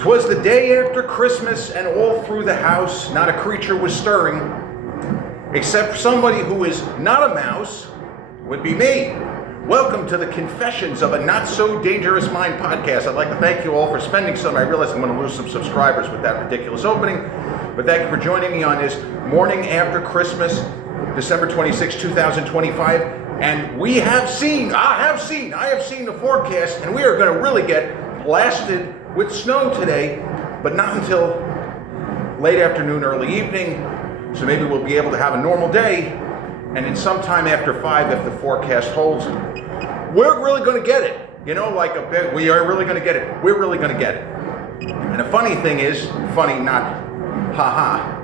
'Twas the day after Christmas, and all through the house not a creature was stirring, except somebody who is not a mouse, would be me. Welcome to the Confessions of a Not So Dangerous Mind podcast. I'd like to thank you all for spending some. I realize I'm going to lose some subscribers with that ridiculous opening, but thank you for joining me on this morning after Christmas, December 26, 2025. And we have seen, I have seen the forecast, and we are going to really get blasted with snow today, but not until late afternoon, early evening. So maybe we'll be able to have a normal day, and in some time after 5, if the forecast holds, we're really going to get it. You know, like a bit, we are really going to get it. We're really going to get it. And the funny thing is, funny, not ha-ha,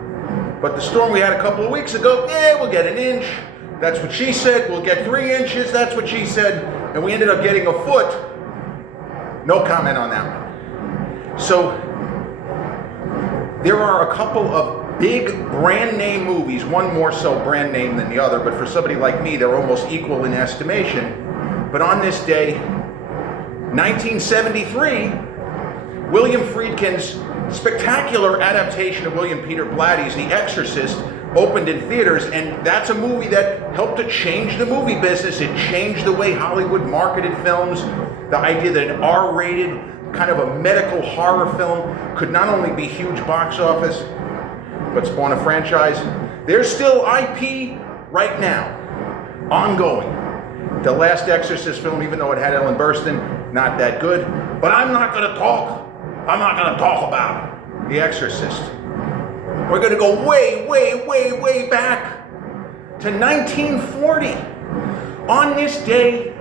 but the storm we had a couple of weeks ago, we'll get an inch. That's what she said. We'll get 3 inches. That's what she said. And we ended up getting a foot. No comment on that one. So there are a couple of big brand name movies, one more so brand name than the other, but for somebody like me, they're almost equal in estimation. But on this day, 1973, William Friedkin's spectacular adaptation of William Peter Blatty's The Exorcist opened in theaters, and that's a movie that helped to change the movie business. It changed the way Hollywood marketed films. The idea that an R-rated, kind of a medical horror film could not only be huge box office, but spawn a franchise. There's still IP right now, ongoing. The last Exorcist film, even though it had Ellen Burstyn, not that good. But I'm not going to talk about The Exorcist. We're going to go way back to 1940. On this day,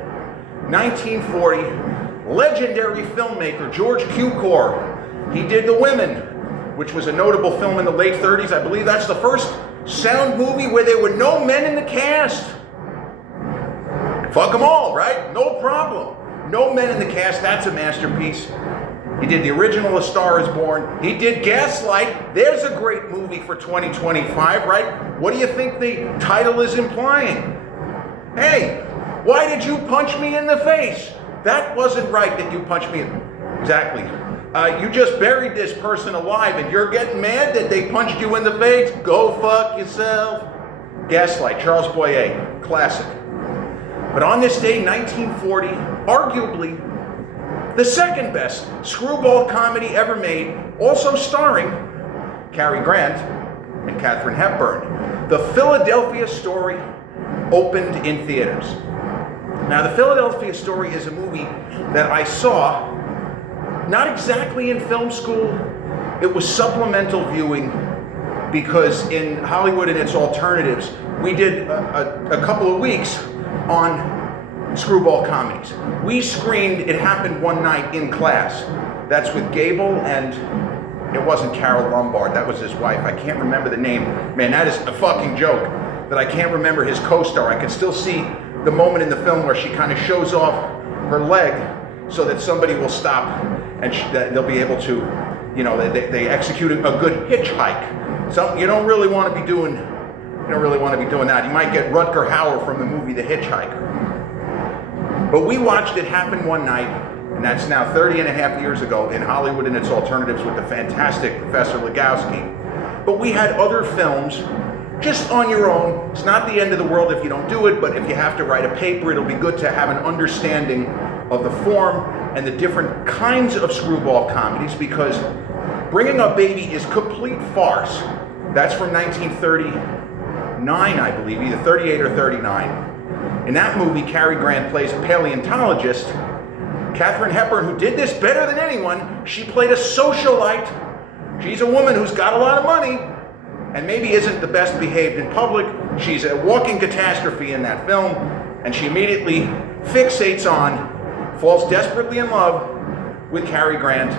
1940, legendary filmmaker George Cukor, he did The Women, which was a notable film in the late 30s. I believe that's the first sound movie where there were no men in the cast. Fuck them all, right? No problem. No men in the cast. That's a masterpiece. He did the original A Star Is Born. He did Gaslight. There's a great movie for 2025, right? What do you think the title is implying? Hey, why did you punch me in the face? That wasn't right that you punched me. Exactly. You just buried this person alive and you're getting mad that they punched you in the face? Go fuck yourself. Gaslight, Charles Boyer, classic. But on this day, 1940, arguably the second best screwball comedy ever made, also starring Cary Grant and Katharine Hepburn. The Philadelphia Story opened in theaters. Now, The Philadelphia Story is a movie that I saw not exactly in film school. It was supplemental viewing because in Hollywood and its alternatives, we did a couple of weeks on screwball comedies. We screened It Happened One Night in class. That's with Gable, and it wasn't Carol Lombard. That was his wife. I can't remember the name. Man, that is a fucking joke that I can't remember his co-star. I can still see the moment in the film where she kind of shows off her leg so that somebody will stop and they'll be able to, you know, they execute a good hitchhike. So you don't really want to be doing that. You might get Rutger Hauer from the movie The Hitchhiker. But we watched It Happen One Night, and that's now 30 and a half years ago in Hollywood and its alternatives with the fantastic Professor Legowski. But we had other films just on your own. It's not the end of the world if you don't do it, but if you have to write a paper, it'll be good to have an understanding of the form and the different kinds of screwball comedies, because Bringing Up Baby is complete farce. That's from 1939, I believe, either 38 or 39. In that movie, Cary Grant plays a paleontologist. Katharine Hepburn, who did this better than anyone, she played a socialite. She's a woman who's got a lot of money and maybe isn't the best behaved in public. She's a walking catastrophe in that film, and she immediately fixates on, falls desperately in love with Cary Grant.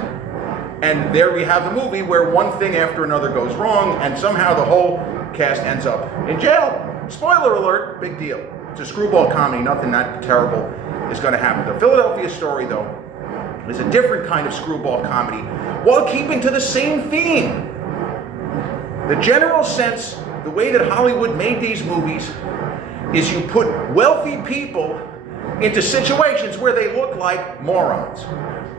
And there we have the movie where one thing after another goes wrong, and somehow the whole cast ends up in jail. Spoiler alert, big deal. It's a screwball comedy, nothing that terrible is going to happen. The Philadelphia Story, though, is a different kind of screwball comedy while keeping to the same theme. The general sense, the way that Hollywood made these movies, is you put wealthy people into situations where they look like morons.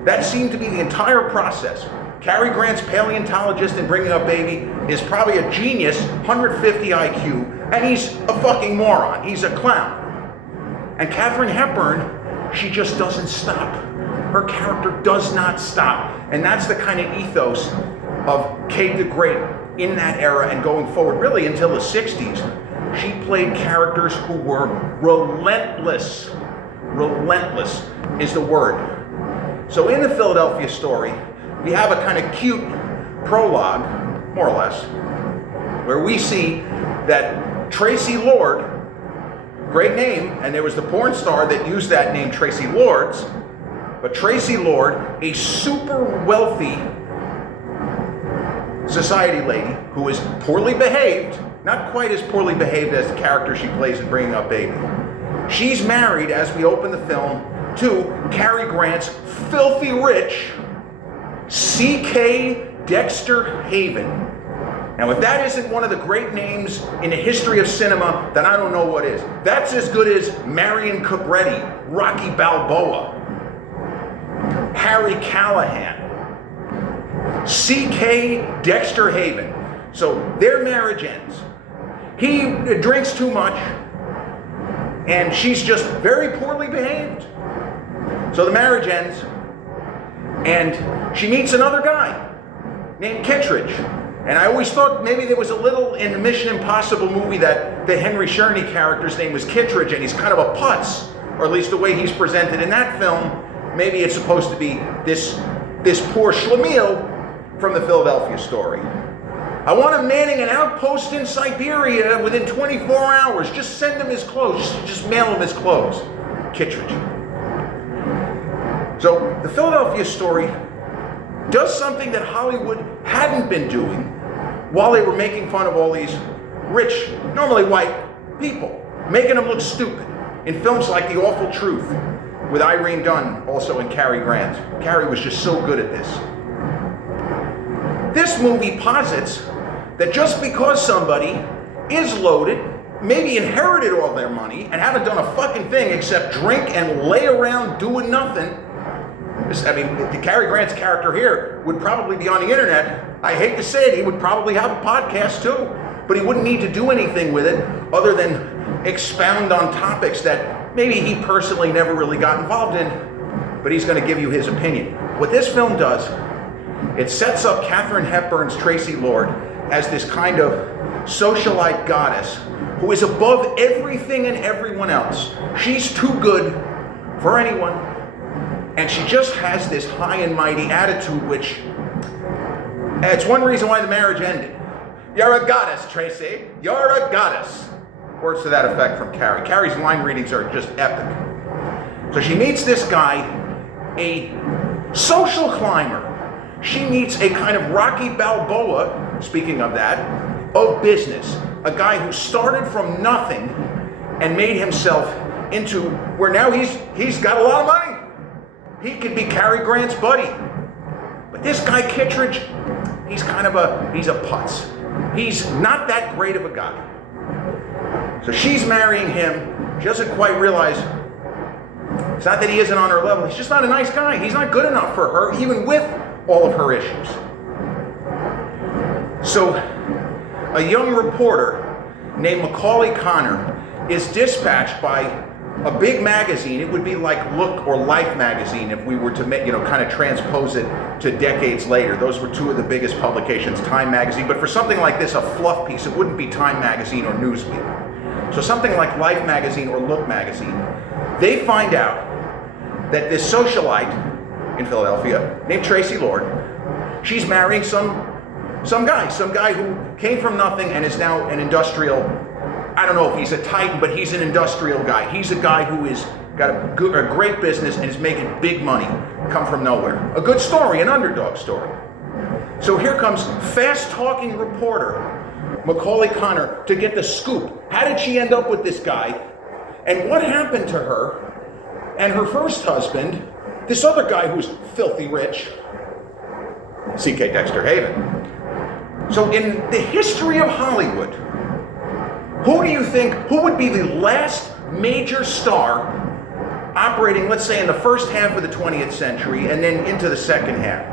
That seemed to be the entire process. Cary Grant's paleontologist in Bringing Up Baby is probably a genius, 150 IQ, and he's a fucking moron. He's a clown. And Katharine Hepburn, she just doesn't stop. Her character does not stop. And that's the kind of ethos of Kate the Great in that era and going forward, really until the 60s. She played characters who were relentless. Relentless is the word. So in the Philadelphia story, we have a kind of cute prologue, more or less, where we see that Tracy Lord, great name, and there was the porn star that used that name, Tracy Lords, but Tracy Lord, a super wealthy society lady who is poorly behaved, not quite as poorly behaved as the character she plays in Bringing Up Baby. She's married, as we open the film, to Cary Grant's filthy rich C.K. Dexter Haven. Now, if that isn't one of the great names in the history of cinema, then I don't know what is. That's as good as Marion Cobretti, Rocky Balboa, Harry Callahan, C.K. Dexter Haven. So their marriage ends. He drinks too much, and she's just very poorly behaved. So the marriage ends, and she meets another guy named Kittredge. And I always thought maybe there was a little in the Mission Impossible movie that the Henry Czerny character's name was Kittredge, and he's kind of a putz, or at least the way he's presented in that film. Maybe it's supposed to be this poor schlemiel from the Philadelphia story. I want him manning an outpost in Siberia within 24 hours. Just send him his clothes. Just mail him his clothes. Kittredge. So the Philadelphia story does something that Hollywood hadn't been doing while they were making fun of all these rich, normally white people, making them look stupid in films like The Awful Truth with Irene Dunne, also in Cary Grant. Cary was just so good at this. This movie posits that just because somebody is loaded, maybe inherited all their money, and haven't done a fucking thing except drink and lay around doing nothing. I mean, Cary Grant's character here would probably be on the internet. I hate to say it, he would probably have a podcast too, but he wouldn't need to do anything with it other than expound on topics that maybe he personally never really got involved in, but he's going to give you his opinion. What this film does, it sets up Katharine Hepburn's Tracy Lord as this kind of socialite goddess who is above everything and everyone else. She's too good for anyone. And she just has this high and mighty attitude, which, it's one reason why the marriage ended. You're a goddess, Tracy. You're a goddess. Words to that effect from Cary. Cary's line readings are just epic. So she meets this guy, a social climber. She meets a kind of Rocky Balboa, speaking of that, of business. A guy who started from nothing and made himself into where now he's got a lot of money. He could be Cary Grant's buddy. But this guy Kittredge, he's a putz. He's not that great of a guy. So she's marrying him. She doesn't quite realize it's not that he isn't on her level. He's just not a nice guy. He's not good enough for her, even with all of her issues. So a young reporter named Macauley Connor is dispatched by a big magazine. It would be like Look or Life magazine if we were to kind of transpose it to decades later. Those were two of the biggest publications, Time magazine. But for something like this, a fluff piece, it wouldn't be Time magazine or Newsweek. So something like Life magazine or Look magazine, they find out that this socialite in Philadelphia named Tracy Lord, she's marrying some guy who came from nothing and is now an industrial, I don't know if he's a titan, but he's an industrial guy. He's a guy who is got a great business and is making big money, come from nowhere. A good story, an underdog story. So here comes fast-talking reporter Macauley Connor to get the scoop. How did she end up with this guy? And what happened to her and her first husband, this other guy who's filthy rich, C.K. Dexter Haven. So in the history of Hollywood, who do you think, who would be the last major star operating, let's say, in the first half of the 20th century and then into the second half?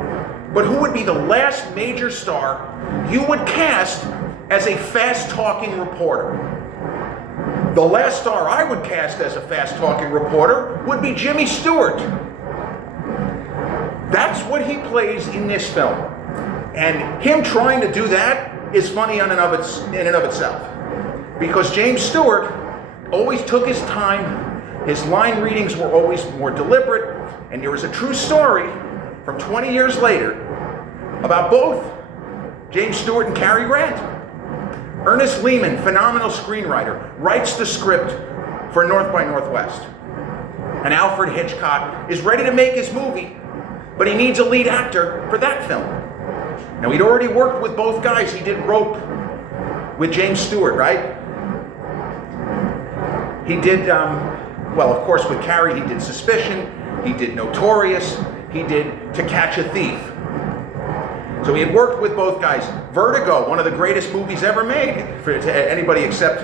but who would be the last major star you would cast as a fast-talking reporter? The last star I would cast as a fast-talking reporter would be Jimmy Stewart. That's what he plays in this film. And him trying to do that is funny in and of itself. Because James Stewart always took his time, his line readings were always more deliberate, and there was a true story from 20 years later about both James Stewart and Cary Grant. Ernest Lehman, phenomenal screenwriter, writes the script for North by Northwest. And Alfred Hitchcock is ready to make his movie, but he needs a lead actor for that film. Now, he'd already worked with both guys. He did Rope with James Stewart, right? He did, well, of course, with Cary, he did Suspicion, he did Notorious, he did To Catch a Thief. So he had worked with both guys. Vertigo, one of the greatest movies ever made, for anybody except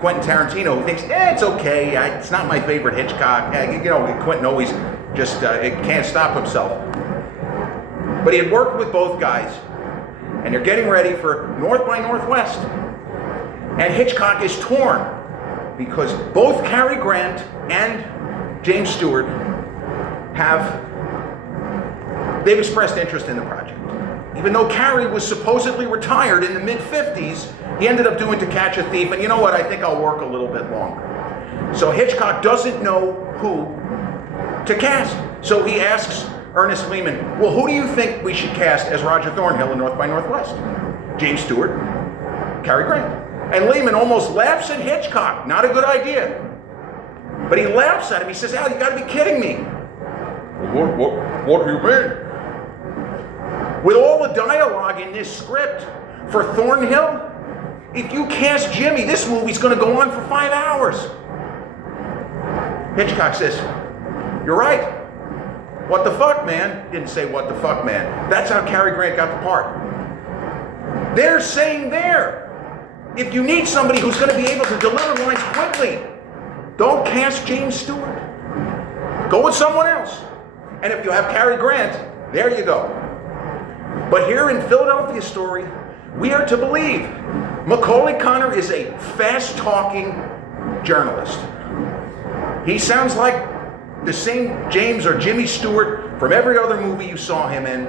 Quentin Tarantino, who thinks, it's okay, it's not my favorite Hitchcock. Quentin always just can't stop himself. But he had worked with both guys, and they're getting ready for North by Northwest. And Hitchcock is torn, because both Cary Grant and James Stewart they've expressed interest in the project. Even though Cary was supposedly retired in the mid-50s, he ended up doing To Catch a Thief, and you know what, I think I'll work a little bit longer. So Hitchcock doesn't know who to cast. So he asks Ernest Lehman, well, who do you think we should cast as Roger Thornhill in North by Northwest? James Stewart, Cary Grant. And Lehman almost laughs at Hitchcock. Not a good idea. But he laughs at him. He says, Al, you gotta be kidding me. What do you mean? With all the dialogue in this script for Thornhill, if you cast Jimmy, this movie's gonna go on for 5 hours. Hitchcock says, you're right. What the fuck, man? Didn't say what the fuck, man. That's how Cary Grant got the part. They're saying there, if you need somebody who's going to be able to deliver lines quickly, don't cast James Stewart. Go with someone else. And if you have Cary Grant, there you go. But here in Philadelphia Story, we are to believe Macauley Connor is a fast-talking journalist. He sounds like the same James or Jimmy Stewart from every other movie you saw him in,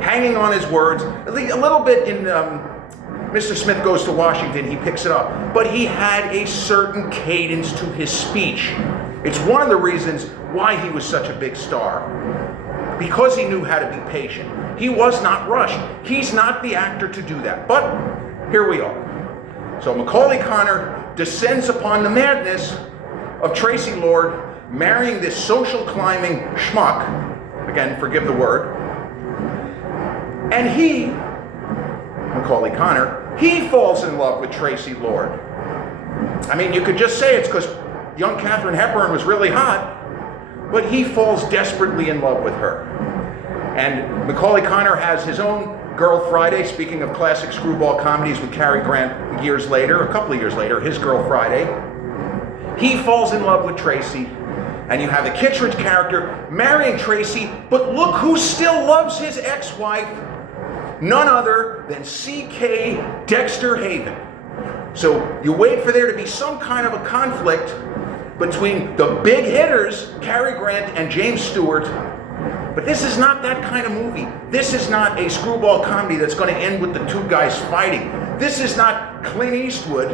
hanging on his words. A little bit in Mr. Smith Goes to Washington, he picks it up. But he had a certain cadence to his speech. It's one of the reasons why he was such a big star. Because he knew how to be patient. He was not rushed. He's not the actor to do that. But here we are. So Macaulay Connor descends upon the madness of Tracy Lord marrying this social climbing schmuck. Again, forgive the word. And he, Macaulay Connor, he falls in love with Tracy Lord. I mean, you could just say it's because young Katharine Hepburn was really hot, but he falls desperately in love with her. And Macaulay Connor has his own Girl Friday, speaking of classic screwball comedies with Cary Grant a couple of years later, his Girl Friday. He falls in love with Tracy, and you have the Kittredge character marrying Tracy, but look who still loves his ex-wife, none other than C.K. Dexter Haven. So you wait for there to be some kind of a conflict between the big hitters, Cary Grant and James Stewart, but this is not that kind of movie. This is not a screwball comedy that's going to end with the two guys fighting. This is not Clint Eastwood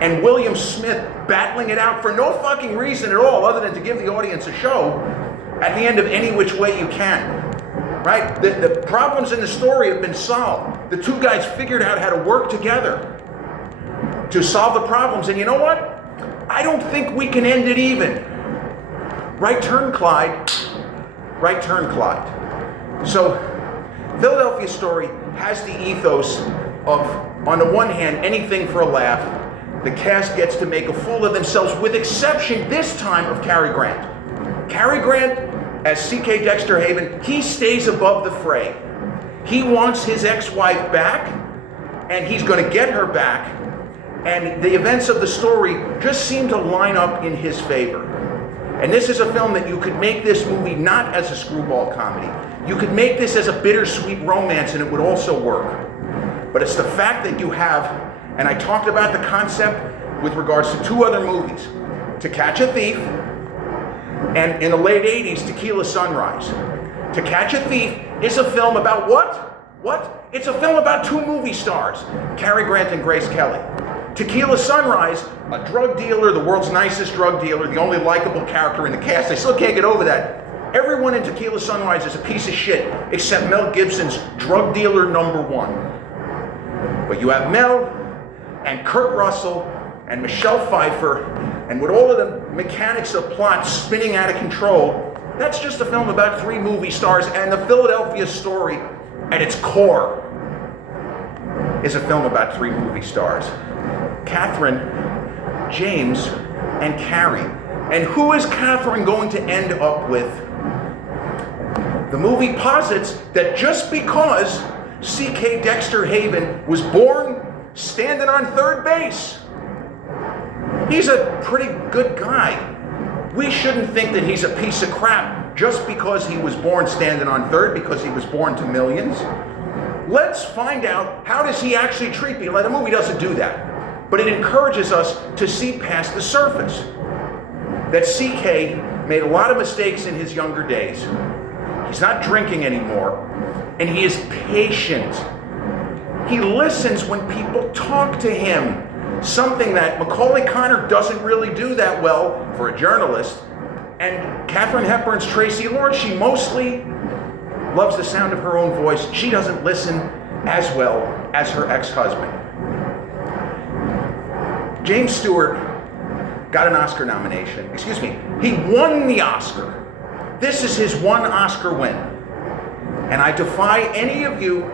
and William Smith battling it out for no fucking reason at all other than to give the audience a show at the end of Any Which Way You Can. Right? The problems in the story have been solved. The two guys figured out how to work together to solve the problems. And you know what? I don't think we can end it even. Right turn, Clyde. Right turn, Clyde. So, Philadelphia Story has the ethos of, on the one hand, anything for a laugh. The cast gets to make a fool of themselves, with exception this time of Cary Grant. Cary Grant, as C.K. Dexter Haven, he stays above the fray. He wants his ex-wife back, and he's going to get her back, and the events of the story just seem to line up in his favor. And this is a film that you could make this movie not as a screwball comedy. You could make this as a bittersweet romance and it would also work. But it's the fact that you have, and I talked about the concept with regards to two other movies, To Catch a Thief, and in the late 80s, Tequila Sunrise. To Catch a Thief is a film about what? It's a film about two movie stars, Cary Grant and Grace Kelly. Tequila Sunrise, a drug dealer, the world's nicest drug dealer, the only likable character in the cast. I still can't get over that. Everyone in Tequila Sunrise is a piece of shit except Mel Gibson's drug dealer number one. But you have Mel and Kurt Russell and Michelle Pfeiffer, and with all of the mechanics of plot spinning out of control, that's just a film about three movie stars, and the Philadelphia Story at its core is a film about three movie stars. Katharine, James, and Cary. And who is Katharine going to end up with? The movie posits that just because C.K. Dexter Haven was born standing on third base, he's a pretty good guy. We shouldn't think that he's a piece of crap just because he was born standing on third, because he was born to millions. Let's find out, how does he actually treat people? The movie doesn't do that, but it encourages us to see past the surface. That C.K. made a lot of mistakes in his younger days. He's not drinking anymore, and he is patient. He listens when people talk to him, something that Macauley Connor doesn't really do that well for a journalist. And Katharine Hepburn's Tracy Lord, she mostly loves the sound of her own voice. She doesn't listen as well as her ex-husband. James Stewart got an Oscar nomination. He won the Oscar. This is his one Oscar win. And I defy any of you,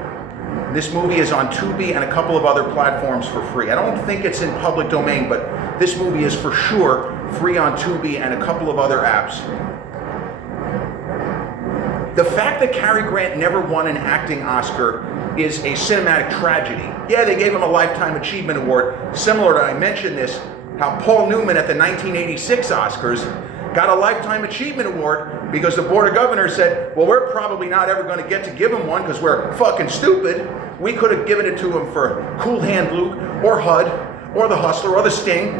this movie is on Tubi and a couple of other platforms for free. I don't think it's in public domain, but this movie is for sure free on Tubi and a couple of other apps. The fact that Cary Grant never won an acting Oscar is a cinematic tragedy. Yeah, they gave him a Lifetime Achievement Award, similar to, I mentioned this, how Paul Newman at the 1986 Oscars got a Lifetime Achievement Award because the Board of Governors said, well, we're probably not ever going to get to give him one because we're fucking stupid. We could have given it to him for Cool Hand Luke, or HUD, or The Hustler, or The Sting,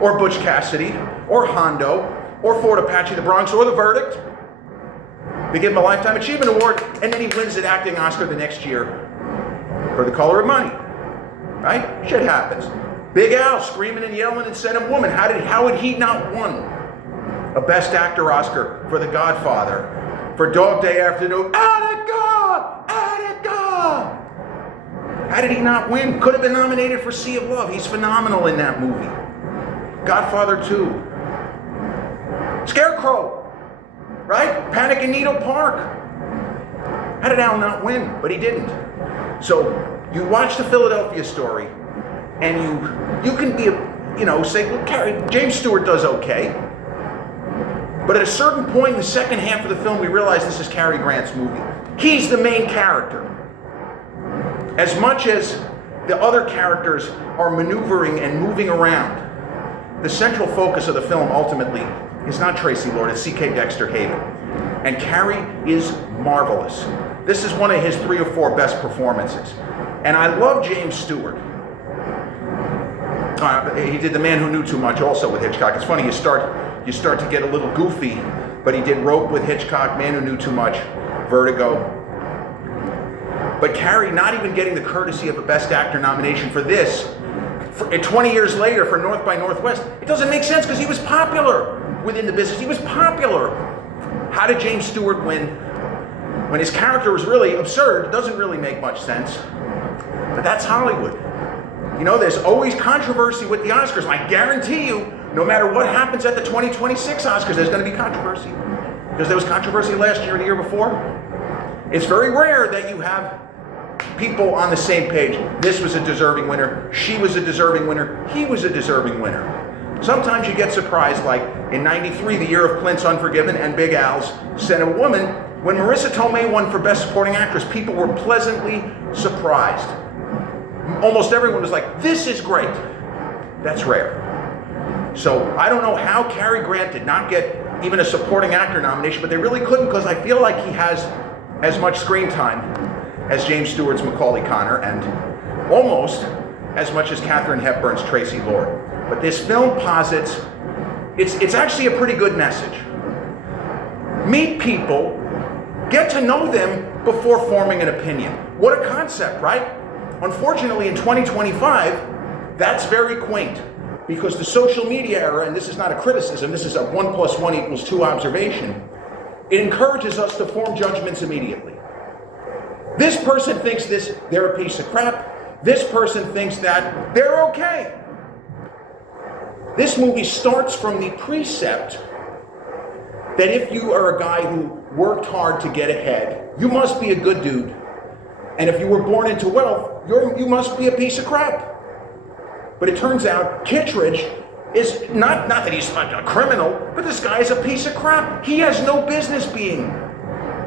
or Butch Cassidy, or Hondo, or Fort Apache, The Bronx, or The Verdict. They give him a Lifetime Achievement Award, and then he wins an acting Oscar the next year for The Color of Money. Right? Shit happens. Big Al screaming and yelling and sent him woman. How would he not won a Best Actor Oscar for The Godfather, for Dog Day Afternoon? Attica! Attica! How did he not win? Could have been nominated for Sea of Love. He's phenomenal in that movie. Godfather 2. Scarecrow, right? Panic in Needle Park. How did Al not win? But he didn't. So you watch the Philadelphia Story, and you can be, say, well, James Stewart does okay. But at a certain point in the second half of the film, we realize this is Cary Grant's movie. He's the main character. As much as the other characters are maneuvering and moving around, the central focus of the film ultimately is not Tracy Lord, it's C.K. Dexter Haven. And Cary is marvelous. This is one of his 3 or 4 best performances. And I love James Stewart. He did The Man Who Knew Too Much also with Hitchcock. It's funny, you start to get a little goofy, but he did Rope with Hitchcock, Man Who Knew Too Much, Vertigo. But Cary not even getting the courtesy of a Best Actor nomination for this, 20 years later for North by Northwest, it doesn't make sense because he was popular within the business. He was popular. How did James Stewart win when his character was really absurd? It doesn't really make much sense. But that's Hollywood. There's always controversy with the Oscars. And I guarantee you, no matter what happens at the 2026 Oscars, there's going to be controversy. Because there was controversy last year and the year before. It's very rare that you have people on the same page. This was a deserving winner. She was a deserving winner. He was a deserving winner. Sometimes you get surprised, like in '93, the year of Clint's Unforgiven and Big Al's Scent of a Woman, when Marissa Tomei won for Best Supporting Actress, people were pleasantly surprised. Almost everyone was like, this is great. That's rare. So I don't know how Cary Grant did not get even a supporting actor nomination, but they really couldn't, because I feel like he has as much screen time as James Stewart's Macauley Connor, and almost as much as Katharine Hepburn's Tracy Lord. But this film posits, it's actually a pretty good message. Meet people, get to know them before forming an opinion. What a concept, right? Unfortunately, in 2025, that's very quaint, because the social media era, and this is not a criticism, this is a 1 + 1 = 2 observation, it encourages us to form judgments immediately. This person thinks they're a piece of crap. This person thinks that they're okay. This movie starts from the precept that if you are a guy who worked hard to get ahead, you must be a good dude. And if you were born into wealth, you must be a piece of crap. But it turns out Kittredge is not that he's a criminal, but this guy is a piece of crap. He has no business being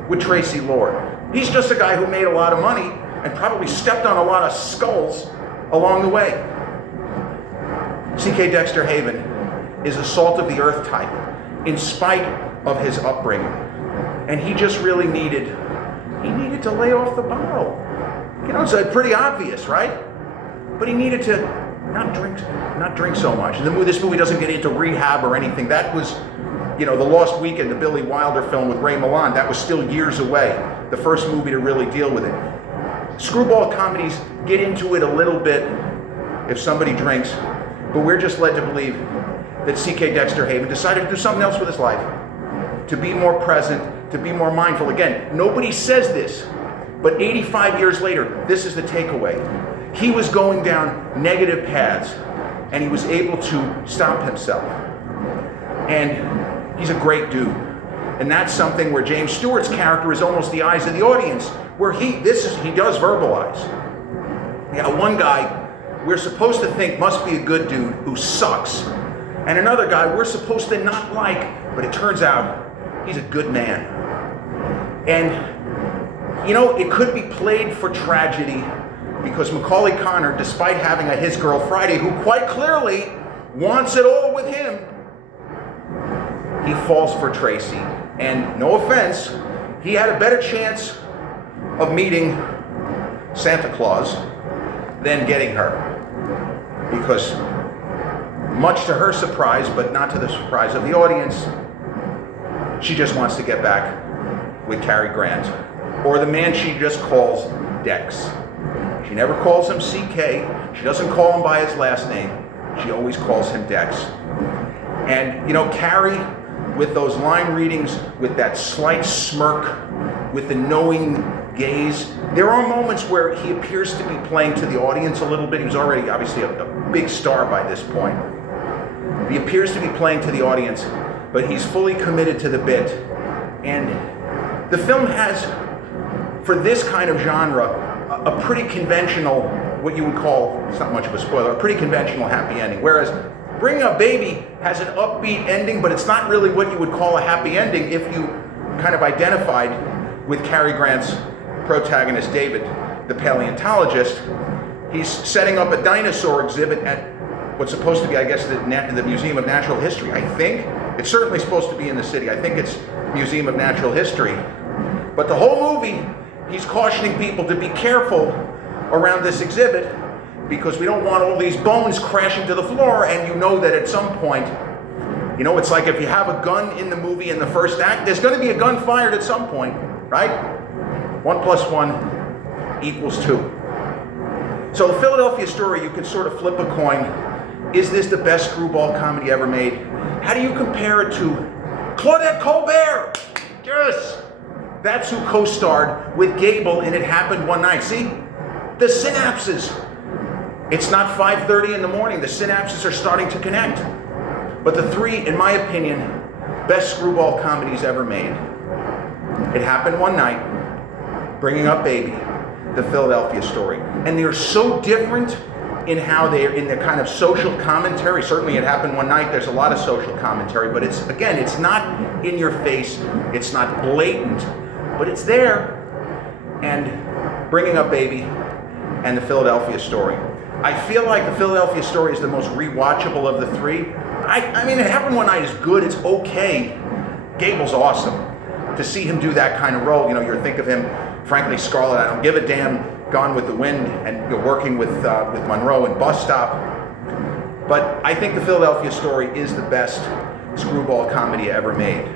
with Tracy Lord. He's just a guy who made a lot of money and probably stepped on a lot of skulls along the way. C.K. Dexter Haven is a salt of the earth type in spite of his upbringing. And he just really needed to lay off the bottle. You know, it's pretty obvious, right? But he needed to not drink so much. And this movie doesn't get into rehab or anything. That was, The Lost Weekend, the Billy Wilder film with Ray Milland, that was still years away. The first movie to really deal with it. Screwball comedies get into it a little bit if somebody drinks, but we're just led to believe that C.K. Dexter Haven decided to do something else with his life, to be more present, to be more mindful. Again, nobody says this, but 85 years later, this is the takeaway. He was going down negative paths, and he was able to stop himself. And he's a great dude. And that's something where James Stewart's character is almost the eyes of the audience, where he does verbalize. Yeah, one guy we're supposed to think must be a good dude who sucks, and another guy we're supposed to not like, but it turns out he's a good man. And it could be played for tragedy, because Macauley Connor, despite having a His Girl Friday who quite clearly wants it all with him, he falls for Tracy. And no offense, he had a better chance of meeting Santa Claus than getting her. Because much to her surprise, but not to the surprise of the audience, she just wants to get back with Cary Grant, or the man she just calls Dex. She never calls him CK. She doesn't call him by his last name. She always calls him Dex. And Cary, with those line readings, with that slight smirk, with the knowing gaze, there are moments where he appears to be playing to the audience a little bit. He was already obviously a big star by this point. He appears to be playing to the audience, but he's fully committed to the bit. And the film has, for this kind of genre, a pretty conventional, what you would call, it's not much of a spoiler, a pretty conventional happy ending. Whereas Bring Up Baby has an upbeat ending, but it's not really what you would call a happy ending if you kind of identified with Cary Grant's protagonist, David, the paleontologist. He's setting up a dinosaur exhibit at what's supposed to be, I guess, the Museum of Natural History, I think. It's certainly supposed to be in the city. I think it's Museum of Natural History. But the whole movie, he's cautioning people to be careful around this exhibit, because we don't want all these bones crashing to the floor. And that at some point, it's like if you have a gun in the movie in the first act, there's going to be a gun fired at some point, right? 1 + 1 = 2. So the Philadelphia Story, you can sort of flip a coin. Is this the best screwball comedy ever made? How do you compare it to Claudette Colbert? Yes! That's who co-starred with Gable in It Happened One Night. See? The synapses. It's not 5:30 in the morning. The synapses are starting to connect. But the three, in my opinion, best screwball comedies ever made: It Happened One Night, Bringing Up Baby, The Philadelphia Story. And they're so different in how they're in their kind of social commentary. Certainly It Happened One Night, there's a lot of social commentary, but it's not in your face, it's not blatant, but it's there. And Bringing Up Baby and The Philadelphia Story. I feel like The Philadelphia Story is the most rewatchable of the three. I mean, It Happened One Night is good, it's okay. Gable's awesome. to see him do that kind of role. You know, you think of him, frankly, Scarlet, I Don't Give a Damn, Gone with the Wind, and working with Monroe in Bus Stop. But I think The Philadelphia Story is the best screwball comedy ever made.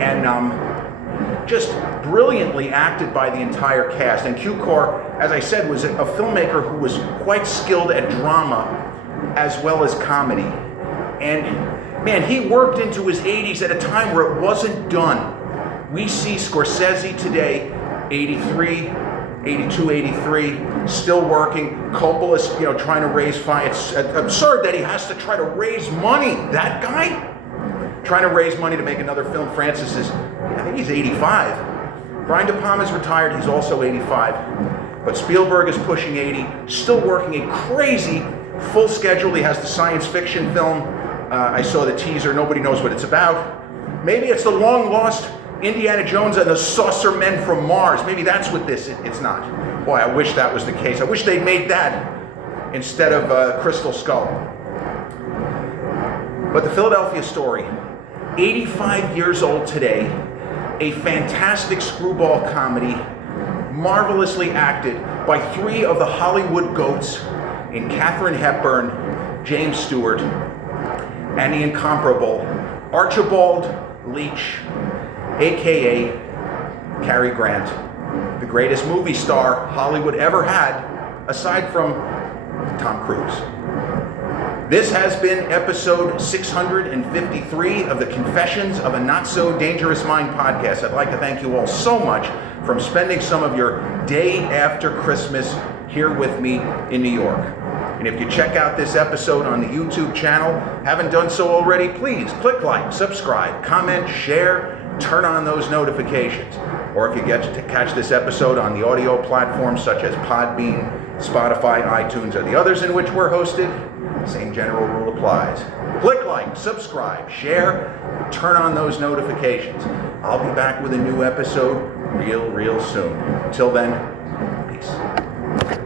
And just brilliantly acted by the entire cast. And Cukor, as I said, was a filmmaker who was quite skilled at drama as well as comedy. And man, he worked into his 80s at a time where it wasn't done. We see Scorsese today, 83, 82, 83, still working. Coppola's, trying to raise funds. It's absurd that he has to try to raise money. That guy? Trying to raise money to make another film. Francis is, I think he's 85. Brian De Palma's retired, he's also 85. But Spielberg is pushing 80, still working a crazy full schedule. He has the science fiction film. I saw the teaser, nobody knows what it's about. Maybe it's the long lost Indiana Jones and the Saucer Men from Mars. Maybe that's what it's not. Boy, I wish that was the case. I wish they'd made that instead of Crystal Skull. But The Philadelphia Story, 85 years old today, a fantastic screwball comedy, marvelously acted by three of the Hollywood goats in Katharine Hepburn, James Stewart, and the incomparable Archibald Leach, aka Cary Grant, the greatest movie star Hollywood ever had, aside from Tom Cruise. This has been episode 653 of the Confessions of a Not So Dangerous Mind podcast. I'd like to thank you all so much for spending some of your day after Christmas here with me in New York. And if you check out this episode on the YouTube channel, haven't done so already, please click like, subscribe, comment, share, turn on those notifications. Or if you get to catch this episode on the audio platforms such as Podbean, Spotify, iTunes, or the others in which we're hosted, same general rule applies. Click like, subscribe, share, turn on those notifications. I'll be back with a new episode real soon. Until then, peace.